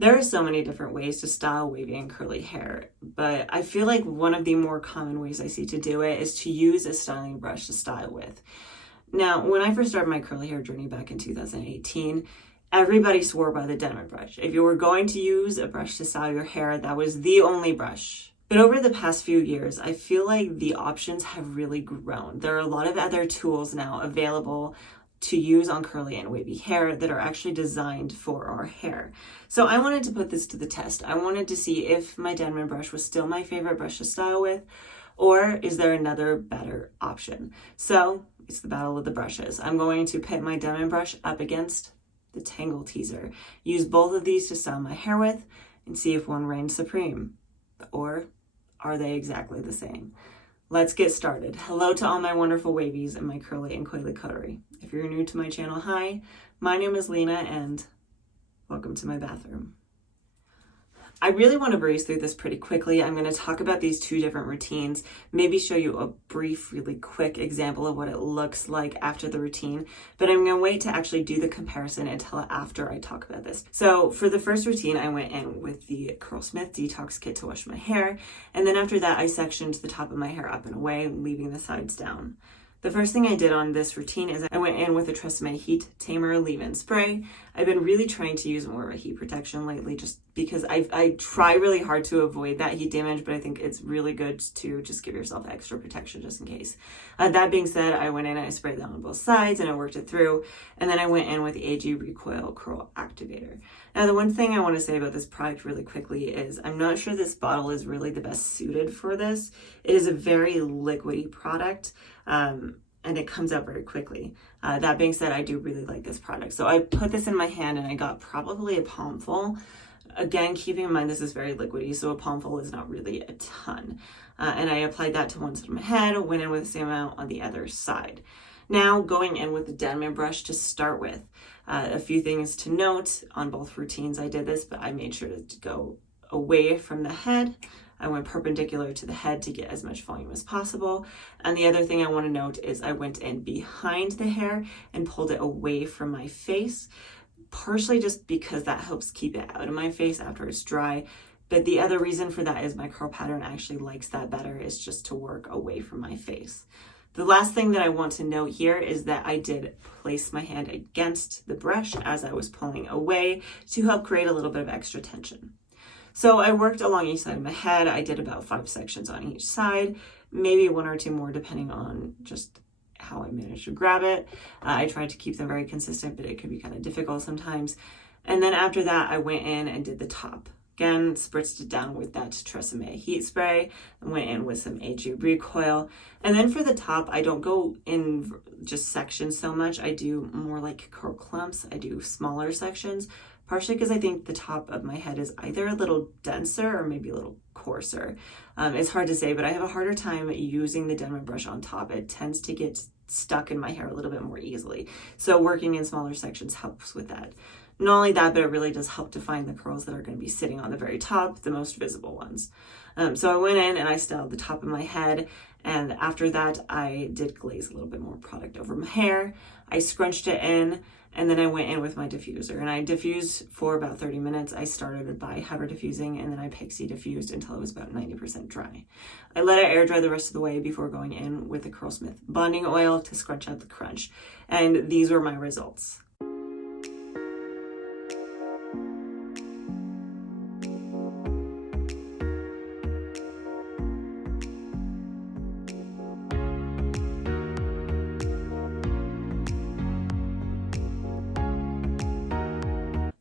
There are so many different ways to style wavy and curly hair, but I feel like one of the more common ways I see to do it is to use a styling brush to style with. Now, when I first started my curly hair journey back in 2018, everybody swore by the Denman Brush. If you were going to use a brush to style your hair, that was the only brush. But over the past few years, I feel like the options have really grown. There are a lot of other tools now available to use on curly and wavy hair that are actually designed for our hair. So I wanted to put this to the test. I wanted to see if my Denman brush was still my favorite brush to style with, or is there another better option? So it's the battle of the brushes. I'm going to pit my Denman brush up against the Tangle Teezer. Use both of these to style my hair with and see if one reigns supreme. Or are they exactly the same? Let's get started. Hello to all my wonderful wavies and my curly and coily coterie. If you're new to my channel, hi, my name is Lena and welcome to my bathroom. I really want to breeze through this pretty quickly. I'm going to talk about these two different routines, maybe show you a brief, really quick example of what it looks like after the routine, but I'm going to wait to actually do the comparison until after I talk about this. So for the first routine, I went in with the Curlsmith Detox Kit to wash my hair, and then after that, I sectioned the top of my hair up and away, leaving the sides down. The first thing I did on this routine is I went in with a Tresemme Heat Tamer leave-in spray. I've been really trying to use more of a heat protection lately just because I try really hard to avoid that heat damage, but I think it's really good to just give yourself extra protection just in case. That being said, I went in and I sprayed that on both sides and I worked it through, and then I went in with the AG Recoil Curl Activator. Now, the one thing I want to say about this product really quickly is I'm not sure this bottle is really the best suited for this. It is a very liquidy product. And it comes out very quickly. That being said, I do really like this product. So I put this in my hand and I got probably a palmful. Again, keeping in mind this is very liquidy, so a palmful is not really a ton. And I applied that to one side of my head, went in with the same amount on the other side. Now going in with the Denman brush to start with. A few things to note on both routines. I did this, but I made sure to go away from the head. I went perpendicular to the head to get as much volume as possible. And the other thing I want to note is I went in behind the hair and pulled it away from my face, partially just because that helps keep it out of my face after it's dry. But the other reason for that is my curl pattern actually likes that better, is just to work away from my face. The last thing that I want to note here is that I did place my hand against the brush as I was pulling away to help create a little bit of extra tension. So I worked along each side of my head. I did about 5 sections on each side, maybe 1 or 2 more depending on just how I managed to grab it. I tried to keep them very consistent, but it could be kind of difficult sometimes. And then after that, I went in and did the top. Again, spritzed it down with that Tresemme heat spray, and went in with some AG Recoil. And then for the top, I don't go in just sections so much. I do more like curl clumps. I do smaller sections, partially because I think the top of my head is either a little denser or maybe a little coarser. It's hard to say, but I have a harder time using the Denman brush on top. It tends to get stuck in my hair a little bit more easily. So working in smaller sections helps with that. Not only that, but it really does help to find the curls that are going to be sitting on the very top, the most visible ones. So I went in and I styled the top of my head, and after that I did glaze a little bit more product over my hair. I scrunched it in, and then I went in with my diffuser, and I diffused for about 30 minutes. I started by hover diffusing, and then I pixie diffused until it was about 90% dry. I let it air dry the rest of the way before going in with the Curlsmith bonding oil to scrunch out the crunch, and these were my results.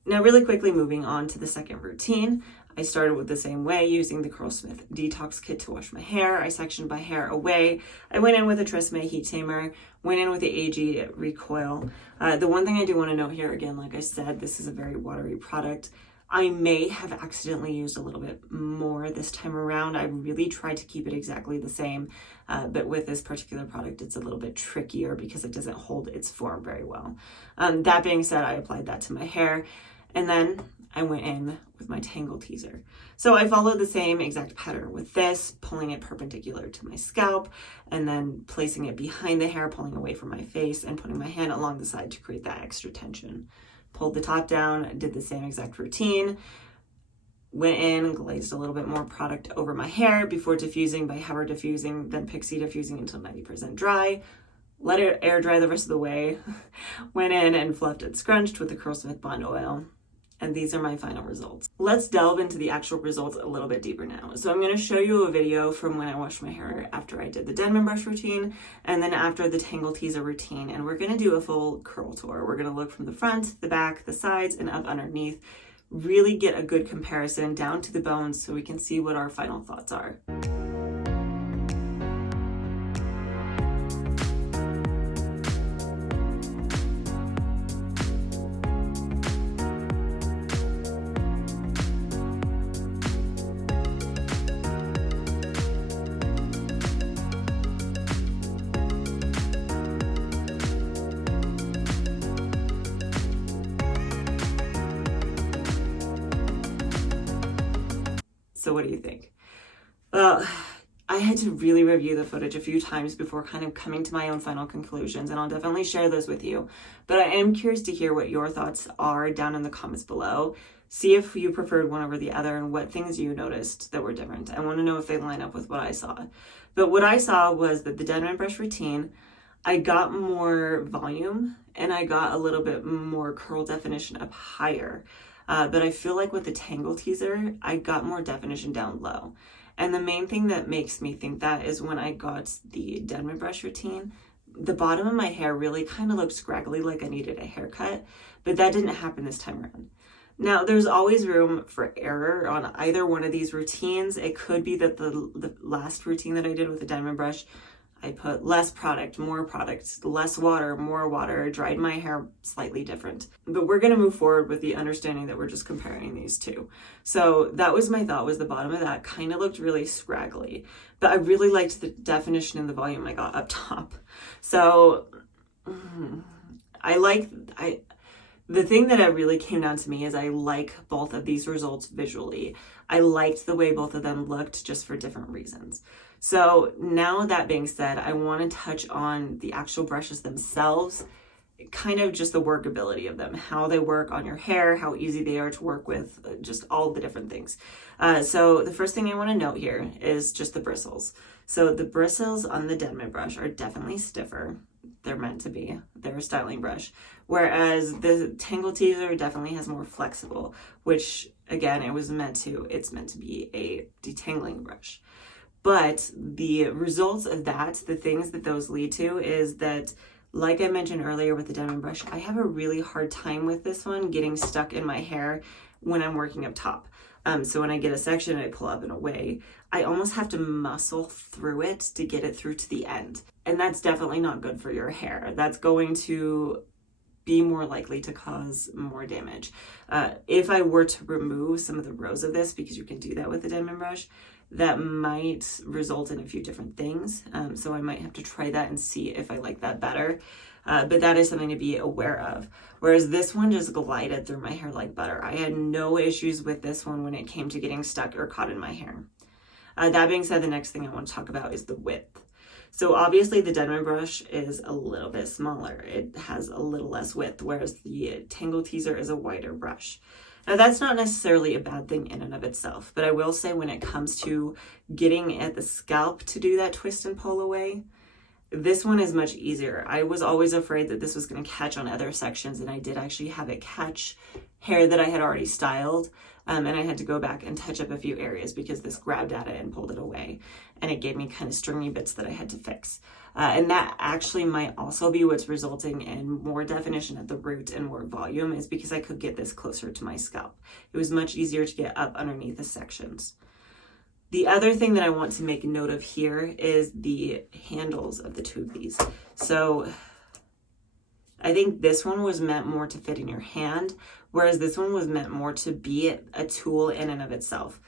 Now, really quickly moving on to the second routine, I started with the same way, using the Curlsmith Detox Kit to wash my hair. I sectioned my hair away. I went in with a Tresemme Heat Tamer, went in with the AG Recoil. The one thing I do want to note here, again, like I said, this is a very watery product. I may have accidentally used a little bit more this time around. I really tried to keep it exactly the same, but with this particular product, it's a little bit trickier because it doesn't hold its form very well. That being said, I applied that to my hair. And then I went in with my Tangle Teezer. So I followed the same exact pattern with this, pulling it perpendicular to my scalp, and then placing it behind the hair, pulling away from my face, and putting my hand along the side to create that extra tension. Pulled the top down, did the same exact routine, Went in and glazed a little bit more product over my hair before diffusing by Hover diffusing, then pixie diffusing until 90% dry. Let it air dry the rest of the way. Went in and fluffed and scrunched with the Curlsmith Bond Oil. And these are my final results. Let's delve into the actual results a little bit deeper now. So I'm going to show you a video from when I washed my hair after I did the Denman Brush routine and then after the Tangle Teezer routine. And we're going to do a full curl tour. We're going to look from the front, the back, the sides, and up underneath. Really get a good comparison down to the bones so we can see what our final thoughts are. So what do you think? Well, I had to really review the footage a few times before kind of coming to my own final conclusions, and I'll definitely share those with you. But I am curious to hear what your thoughts are down in the comments below. See if you preferred one over the other and what things you noticed that were different. I want to know if they line up with what I saw. But what I saw was that the Denman Brush routine, I got more volume and I got a little bit more curl definition up higher. But I feel like with the Tangle Teezer, I got more definition down low. And the main thing that makes me think that is when I got the Denman Brush routine, the bottom of my hair really kind of looked scraggly, like I needed a haircut, but that didn't happen this time around. Now, there's always room for error on either one of these routines. It could be that the last routine that I did with the Denman Brush, I put less product, more product, less water, more water, dried my hair slightly different. But we're going to move forward with the understanding that we're just comparing these two. So that was my thought, was the bottom of that kind of looked really scraggly. But I really liked the definition and the volume I got up top. So the thing that really came down to me is I like both of these results visually. I liked the way both of them looked just for different reasons. So now that being said, I want to touch on the actual brushes themselves, kind of just the workability of them, how they work on your hair, how easy they are to work with, just all the different things. So the first thing I want to note here is just the bristles. So the bristles on the Denman Brush are definitely stiffer. They're meant to be. They're a styling brush. Whereas the Tangle Teezer definitely has more flexible, which again, it's meant to be a detangling brush. But the results of that, the things that those lead to is that, like I mentioned earlier with the Denman Brush, I have a really hard time with this one getting stuck in my hair when I'm working up top. So when I get a section and I pull up and away, I almost have to muscle through it to get it through to the end. And that's definitely not good for your hair. That's going to be more likely to cause more damage. If I were to remove some of the rows of this, because you can do that with the Denman Brush, that might result in a few different things. So I might have to try that and see if I like that better. But that is something to be aware of. Whereas this one just glided through my hair like butter. I had no issues with this one when it came to getting stuck or caught in my hair. That being said, the next thing I want to talk about is the width. So obviously the Denman Brush is a little bit smaller. It has a little less width, whereas the Tangle Teezer is a wider brush. Now that's not necessarily a bad thing in and of itself, but I will say when it comes to getting at the scalp to do that twist and pull away, this one is much easier. I was always afraid that this was going to catch on other sections, and I did actually have it catch hair that I had already styled, and I had to go back and touch up a few areas because this grabbed at it and pulled it away, and it gave me kind of stringy bits that I had to fix. And that actually might also be what's resulting in more definition at the root and more volume, is because I could get this closer to my scalp. It was much easier to get up underneath the sections. The other thing that I want to make note of here is the handles of the two of these. So I think this one was meant more to fit in your hand, whereas this one was meant more to be a tool in and of itself.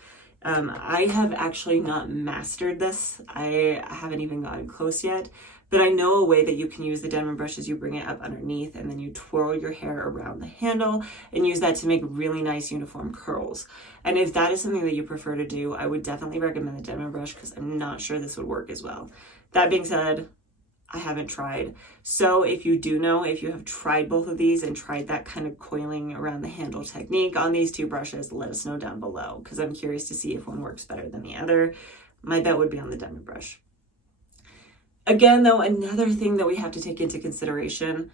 I have actually not mastered this. I haven't even gotten close yet, but I know a way that you can use the Denman Brush is you bring it up underneath and then you twirl your hair around the handle and use that to make really nice uniform curls. And if that is something that you prefer to do, I would definitely recommend the Denman Brush because I'm not sure this would work as well. That being said, I haven't tried. So if you do know, if you have tried both of these and tried that kind of coiling around the handle technique on these two brushes, let us know down below, because I'm curious to see if one works better than the other. My bet would be on the Denman Brush. Again, though, another thing that we have to take into consideration,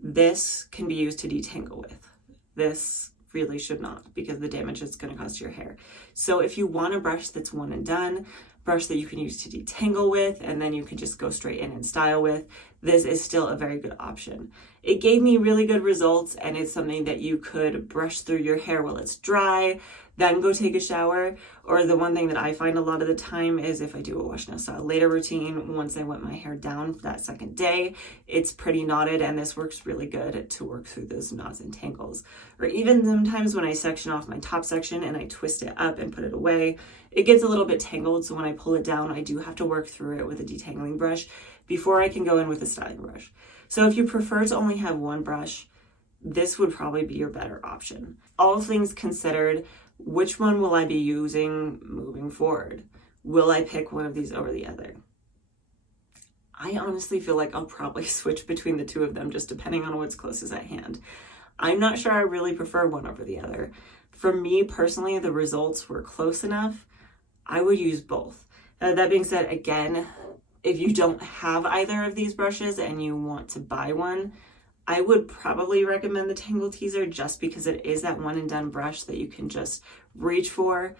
this can be used to detangle with. This really should not, because the damage it's going to cause to your hair. So if you want a brush that's one and done, brush that you can use to detangle with, and then you can just go straight in and style with, this is still a very good option. It gave me really good results, and it's something that you could brush through your hair while it's dry, then go take a shower. Or the one thing that I find a lot of the time is if I do a wash now style later routine, once I wet my hair down for that second day, it's pretty knotted, and this works really good to work through those knots and tangles. Or even sometimes when I section off my top section and I twist it up and put it away, it gets a little bit tangled, so when I pull it down, I do have to work through it with a detangling brush before I can go in with a styling brush. So if you prefer to only have one brush, this would probably be your better option. All things considered, which one will I be using moving forward? Will I pick one of these over the other? I honestly feel like I'll probably switch between the two of them, just depending on what's closest at hand. I'm not sure I really prefer one over the other. For me personally, the results were close enough. I would use both. That being said, again, if you don't have either of these brushes and you want to buy one, I would probably recommend the Tangle Teezer, just because it is that one and done brush that you can just reach for,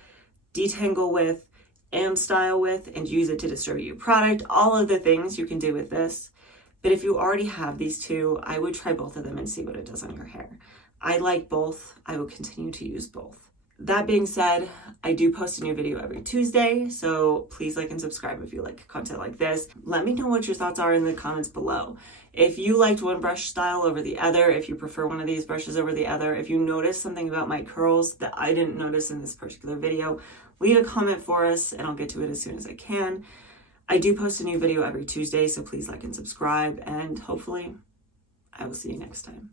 detangle with, and style with, and use it to distribute your product. All of the things you can do with this. But if you already have these two, I would try both of them and see what it does on your hair. I like both. I will continue to use both. That being said, I do post a new video every Tuesday, so please like and subscribe if you like content like this. Let me know what your thoughts are in the comments below. If you liked one brush style over the other, if you prefer one of these brushes over the other, if you noticed something about my curls that I didn't notice in this particular video, leave a comment for us and I'll get to it as soon as I can. I do post a new video every Tuesday, so please like and subscribe, and hopefully I will see you next time.